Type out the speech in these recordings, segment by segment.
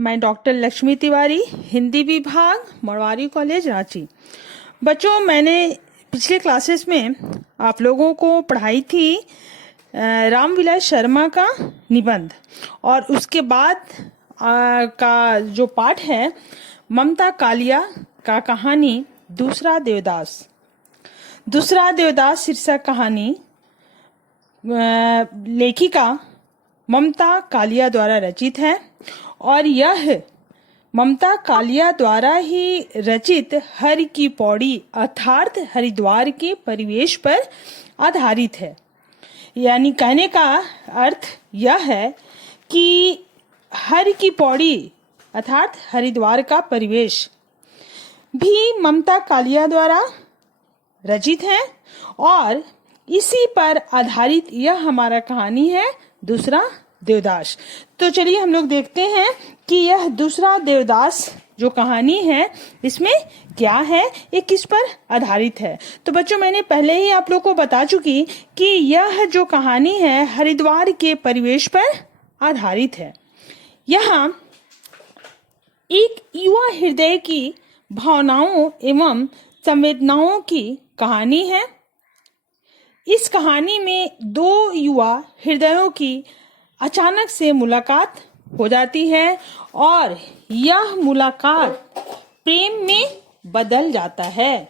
मैं डॉक्टर लक्ष्मी तिवारी, हिंदी विभाग, मरवारी कॉलेज, रांची। बच्चों, मैंने पिछले क्लासेस में आप लोगों को पढ़ाई थी रामविलास शर्मा का निबंध, और उसके बाद का जो पाठ है ममता कालिया का कहानी दूसरा देवदास। दूसरा देवदास शीर्षक कहानी लेखिका ममता कालिया द्वारा रचित है, और यह ममता कालिया द्वारा ही रचित हर की पौड़ी अर्थात हरिद्वार के परिवेश पर आधारित है। यानी कहने का अर्थ यह है कि हर की पौड़ी अर्थात हरिद्वार का परिवेश भी ममता कालिया द्वारा रचित है, और इसी पर आधारित यह हमारा कहानी है दूसरा देवदास। तो चलिए हम लोग देखते हैं कि यह दूसरा देवदास जो कहानी है इसमें क्या है, ये किस पर आधारित है। तो बच्चों, मैंने पहले ही आप लोग को बता चुकी कि यह जो कहानी है हरिद्वार के परिवेश पर आधारित है। यहाँ एक युवा हृदय की भावनाओं एवं संवेदनाओं की कहानी है। इस कहानी में दो युवा हृदयों की अचानक से मुलाकात हो जाती है, और यह मुलाकात प्रेम में बदल जाता है।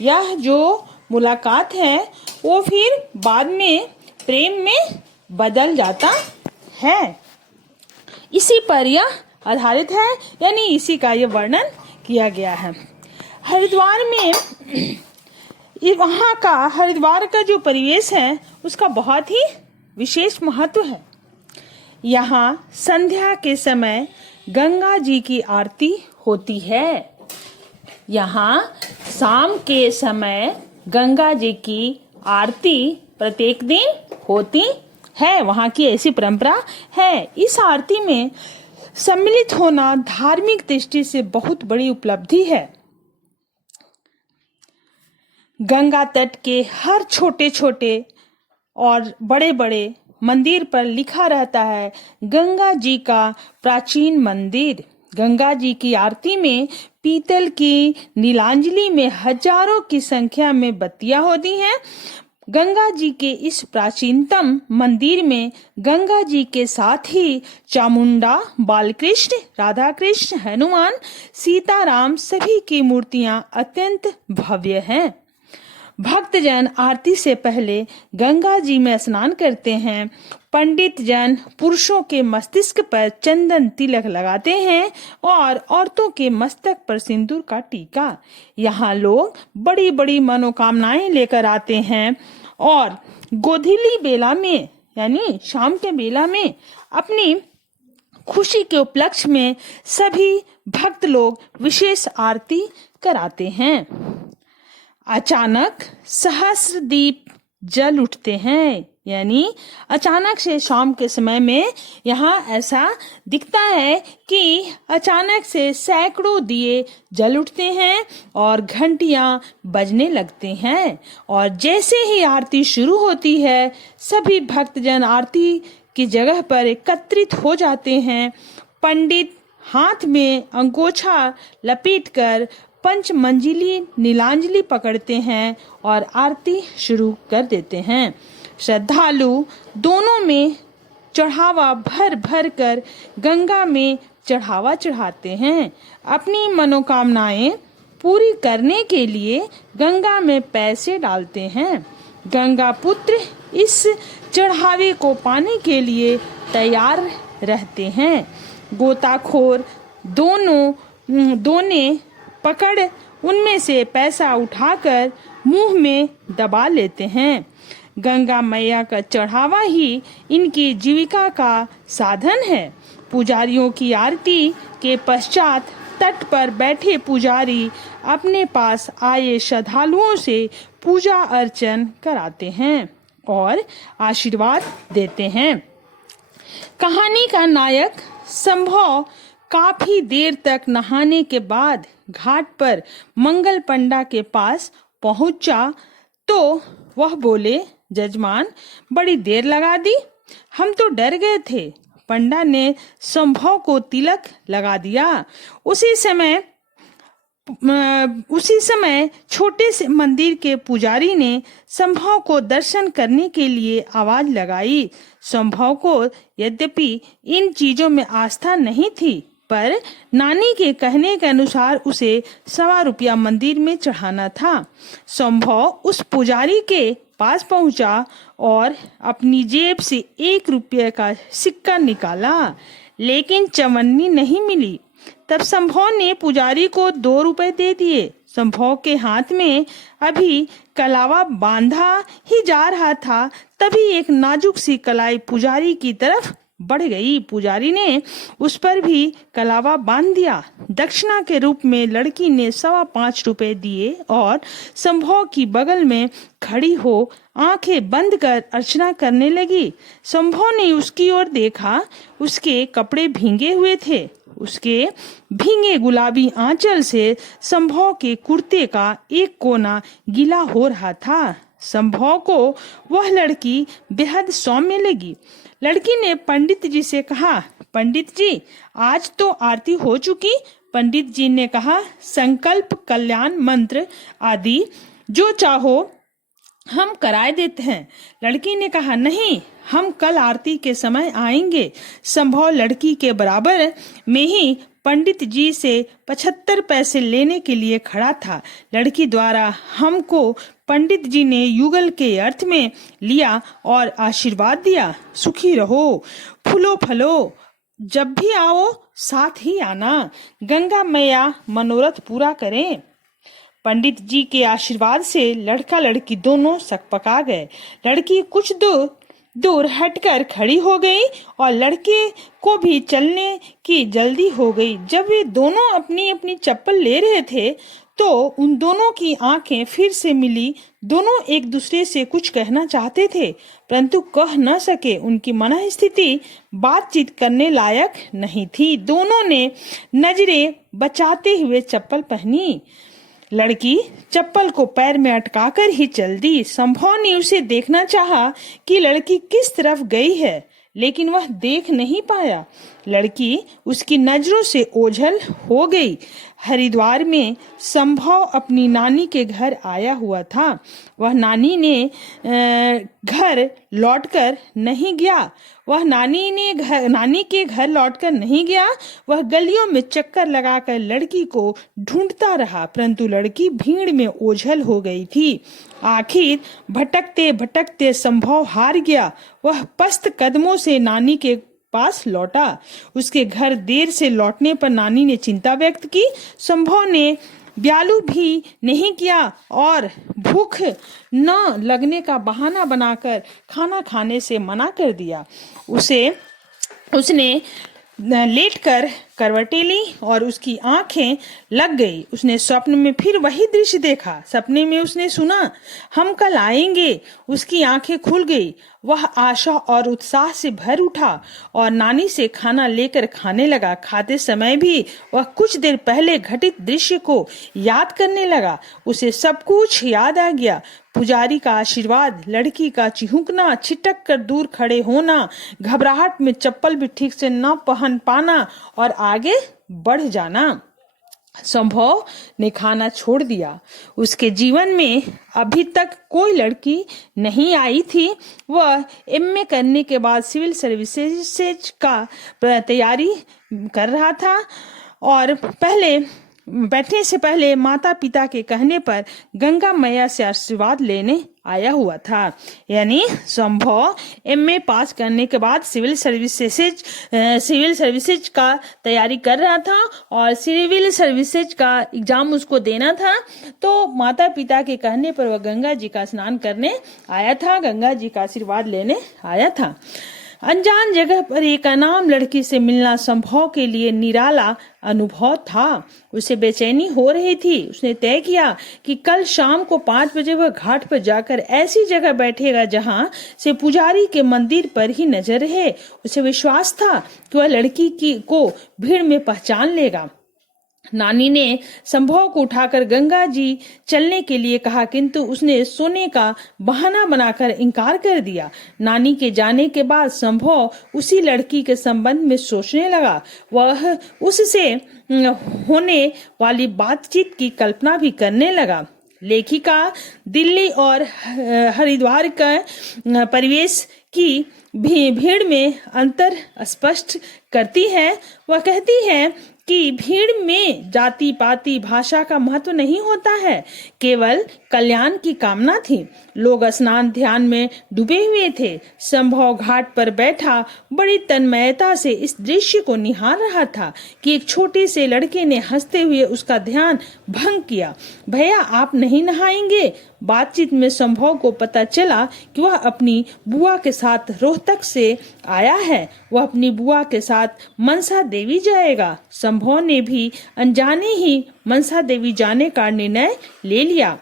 यह जो मुलाकात है वो फिर बाद में प्रेम में बदल जाता है। इसी पर यह आधारित है, यानी इसी का यह वर्णन किया गया है। हरिद्वार में वहाँ का हरिद्वार का जो परिवेश है उसका बहुत ही विशेष महत्व है। यहाँ संध्या के समय गंगा जी की आरती होती है। यहाँ शाम के समय गंगा जी की आरती प्रत्येक दिन होती है। वहाँ की ऐसी परंपरा है। इस आरती में सम्मिलित होना धार्मिक दृष्टि से बहुत बड़ी उपलब्धि है। गंगा तट के हर छोटे छोटे और बड़े बड़े मंदिर पर लिखा रहता है गंगा जी का प्राचीन मंदिर। गंगा जी की आरती में पीतल की नीलांजलि में हजारों की संख्या में बत्तियां होती हैं। गंगा जी के इस प्राचीनतम मंदिर में गंगा जी के साथ ही चामुंडा, बालकृष्ण, राधा कृष्ण, हनुमान, सीताराम सभी की मूर्तियां अत्यंत भव्य हैं। भक्तजन आरती से पहले गंगा जी में स्नान करते हैं। पंडित जन पुरुषों के मस्तिष्क पर चंदन तिलक लगाते हैं और औरतों के मस्तक पर सिंदूर का टीका। यहाँ लोग बड़ी बड़ी मनोकामनाएं लेकर आते हैं, और गोधूली बेला में यानी शाम के बेला में अपनी खुशी के उपलक्ष्य में सभी भक्त लोग विशेष आरती कराते हैं। अचानक सहस्र दीप जल उठते हैं, यानी अचानक से शाम के समय में यहाँ ऐसा दिखता है कि अचानक से सैकड़ों दिए जल उठते हैं और घंटियां बजने लगते हैं। और जैसे ही आरती शुरू होती है सभी भक्तजन आरती की जगह पर एकत्रित हो जाते हैं। पंडित हाथ में अंगोछा लपेटकर पंचमंजिली नीलांजलि पकड़ते हैं और आरती शुरू कर देते हैं। श्रद्धालु दोनों में चढ़ावा भर भर कर गंगा में चढ़ावा चढ़ाते हैं। अपनी मनोकामनाएं पूरी करने के लिए गंगा में पैसे डालते हैं। गंगा पुत्र इस चढ़ावे को पाने के लिए तैयार रहते हैं। गोताखोर दोने पकड़ उनमें से पैसा उठाकर मुंह में दबा लेते हैं। गंगा मैया का चढ़ावा ही इनकी जीविका का साधन है। पुजारियों की आरती के पश्चात तट पर बैठे पुजारी अपने पास आए श्रद्धालुओं से पूजा अर्चन कराते हैं और आशीर्वाद देते हैं। कहानी का नायक संभव काफी देर तक नहाने के बाद घाट पर मंगल पंडा के पास पहुंचा तो वह बोले, जजमान बड़ी देर लगा दी, हम तो डर गए थे। पंडा ने संभव को तिलक लगा दिया। उसी समय छोटे से मंदिर के पुजारी ने संभव को दर्शन करने के लिए आवाज लगाई। संभव को यद्यपि इन चीजों में आस्था नहीं थी, पर नानी के कहने के अनुसार उसे ₹1.25 मंदिर में चढ़ाना था। संभव उस पुजारी के पास पहुंचा और अपनी जेब से ₹1 का सिक्का निकाला, लेकिन चवन्नी नहीं मिली। तब संभव ने पुजारी को ₹2 दे दिए। संभव के हाथ में अभी कलावा बांधा ही जा रहा था, तभी एक नाजुक सी कलाई पुजारी की तरफ बढ़ गई। पुजारी ने उस पर भी कलावा बांध दिया। दक्षिणा के रूप में लड़की ने ₹5.25 दिए और संभव की बगल में खड़ी हो आंखें बंद कर अर्चना करने लगी। संभव ने उसकी ओर देखा। उसके कपड़े भींगे हुए थे। उसके भींगे गुलाबी आंचल से संभव के कुर्ते का एक कोना गीला हो रहा था। संभव को वह लड़की बेहद सौम्य लगी। लड़की ने पंडित जी से कहा, पंडित जी, आज तो आरती हो चुकी। पंडित जी ने कहा, संकल्प, कल्याण मंत्र आदि जो चाहो हम कराए देते हैं। लड़की ने कहा, नहीं, हम कल आरती के समय आएंगे। संभव लड़की के बराबर में ही पंडित जी से 75 पैसे लेने के लिए खड़ा था। लड़की द्वारा हमको पंडित जी ने युगल के अर्थ में लिया और आशीर्वाद दिया, सुखी रहो, फूलो फलो, जब भी आओ साथ ही आना, गंगा मैया मनोरथ पूरा करें। पंडित जी के आशीर्वाद से लड़का लड़की दोनों सकपका गए। लड़की कुछ दूर हटकर खड़ी हो गई और लड़के को भी चलने की जल्दी हो गई। जब वे दोनों अपनी अपनी चप्पल ले रहे थे तो उन दोनों की आंखें फिर से मिली। दोनों एक दूसरे से कुछ कहना चाहते थे, परंतु कह न सके। उनकी मन स्थिति बातचीत करने लायक नहीं थी। दोनों ने नजरें बचाते हुए चप्पल पहनी। लड़की चप्पल को पैर में अटकाकर ही चल दी। संभव ने उसे देखना चाहा कि लड़की किस तरफ गई है, लेकिन वह देख नहीं पाया। लड़की उसकी नजरों से ओझल हो गई। हरिद्वार में संभव अपनी नानी के घर आया हुआ था। वह नानी के घर लौटकर नहीं गया। वह गलियों में चक्कर लगाकर लड़की को ढूंढता रहा, परंतु लड़की भीड़ में ओझल हो गई थी। आखिर भटकते भटकते संभव हार गया। वह पस्त कदमों से नानी के पास लौटा। उसके घर देर से लौटने पर नानी ने चिंता व्यक्त की। संभव ने ब्यालू भी नहीं किया और भूख न लगने का बहाना बनाकर खाना खाने से मना कर दिया। उसने लेटकर करवटें ली और उसकी आंखें लग गई। उसने स्वप्न में फिर वही दृश्य देखा। सपने में उसने सुना, हम कल आएंगे। उसकी आंखें खुल गई। वह आशा और उत्साह से भर उठा और नानी से खाना लेकर खाने लगा। खाते समय भी वह कुछ देर पहले घटित दृश्य को याद करने लगा। उसे सब कुछ याद आ गया। पुजारी का आशीर्वाद, लड़की का चिहुकना, छिटक कर दूर खड़े होना, घबराहट में चप्पल भी ठीक से न पहन पाना और आगे बढ़ जाना। संभव ने खाना छोड़ दिया। उसके जीवन में अभी तक कोई लड़की नहीं आई थी। वह एमए करने के बाद सिविल सर्विसेज का तैयारी कर रहा था और बैठने से पहले माता पिता के कहने पर गंगा मैया से आशीर्वाद लेने आया हुआ था। यानी संभव एमए पास करने के बाद सिविल सर्विसेज का तैयारी कर रहा था और सिविल सर्विसेज का एग्जाम उसको देना था। तो माता पिता के कहने पर वह गंगा जी का स्नान करने आया था, गंगा जी का आशीर्वाद लेने आया था। अनजान जगह पर एक अनाम लड़की से मिलना संभव के लिए निराला अनुभव था। उसे बेचैनी हो रही थी। उसने तय किया कि कल शाम को 5 बजे वह घाट पर जाकर ऐसी जगह बैठेगा जहां से पुजारी के मंदिर पर ही नजर रहे। उसे विश्वास था कि वह लड़की को भीड़ में पहचान लेगा। नानी ने संभव को उठाकर गंगा जी चलने के लिए कहा, किंतु उसने सोने का बहाना बनाकर इनकार कर दिया। नानी के जाने के बाद संभव उसी लड़की के संबंध में सोचने लगा। वह उससे होने वाली बातचीत की कल्पना भी करने लगा। लेखिका दिल्ली और हरिद्वार का परिवेश की भीड़ में अंतर स्पष्ट करती है। वह कहती है कि भीड़ में जाति पाति भाषा का महत्व नहीं होता है, केवल कल्याण की कामना थी। लोग स्नान ध्यान में डूबे हुए थे। संभव घाट पर बैठा बड़ी तन्मयता से इस दृश्य को निहार रहा था कि एक छोटे से लड़के ने हंसते हुए उसका ध्यान भंग किया। भैया, आप नहीं नहाएंगे? बातचीत में संभव को पता चला कि वह अपनी बुआ के साथ रोहतक से आया है। वह अपनी बुआ के साथ मनसा देवी जाएगा। संभव ने भी अनजाने ही मनसा देवी जाने का निर्णय ले लिया।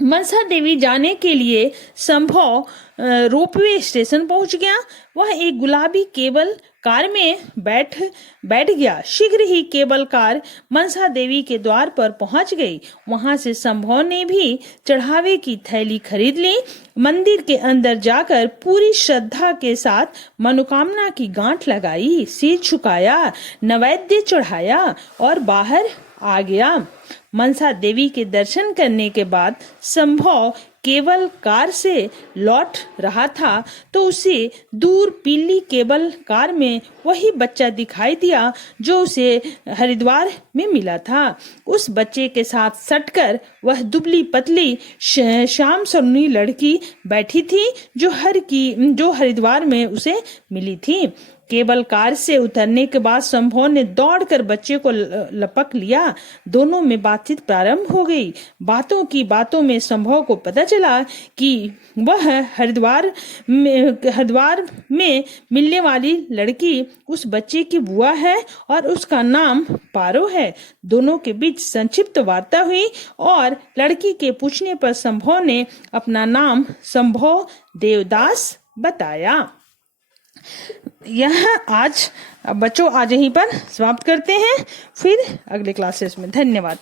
मनसा देवी जाने के लिए संभव रोपवे स्टेशन पहुंच गया। वह एक गुलाबी केबल कार में बैठ गया। शीघ्र ही केबल कार मनसा देवी के द्वार पर पहुंच गई। वहां से संभव ने भी चढ़ावे की थैली खरीद ली। मंदिर के अंदर जाकर पूरी श्रद्धा के साथ मनोकामना की गांठ लगाई, सिर झुकाया, नैवेद्य चढ़ाया और बाहर आ गया। मनसा देवी के दर्शन करने के बाद संभव केबल कार से लौट रहा था तो उसे दूर पीली केबल कार में वही बच्चा दिखाई दिया जो उसे हरिद्वार में मिला था। उस बच्चे के साथ सटकर वह दुबली पतली श्याम सन्नी लड़की बैठी थी जो हरिद्वार में उसे मिली थी। केबल कार से उतरने के बाद संभव ने दौड़कर बच्चे को लपक लिया। दोनों में बातचीत प्रारंभ हो गई। बातों में संभव को पता चला कि वह हरिद्वार में मिलने वाली लड़की उस बच्चे की बुआ है और उसका नाम पारो है। दोनों के बीच संक्षिप्त वार्ता हुई और लड़की के पूछने पर संभव ने अपना नाम संभव देवदास बताया। यह आज बच्चों आज यहीं पर समाप्त करते हैं, फिर अगले क्लासेस में। धन्यवाद।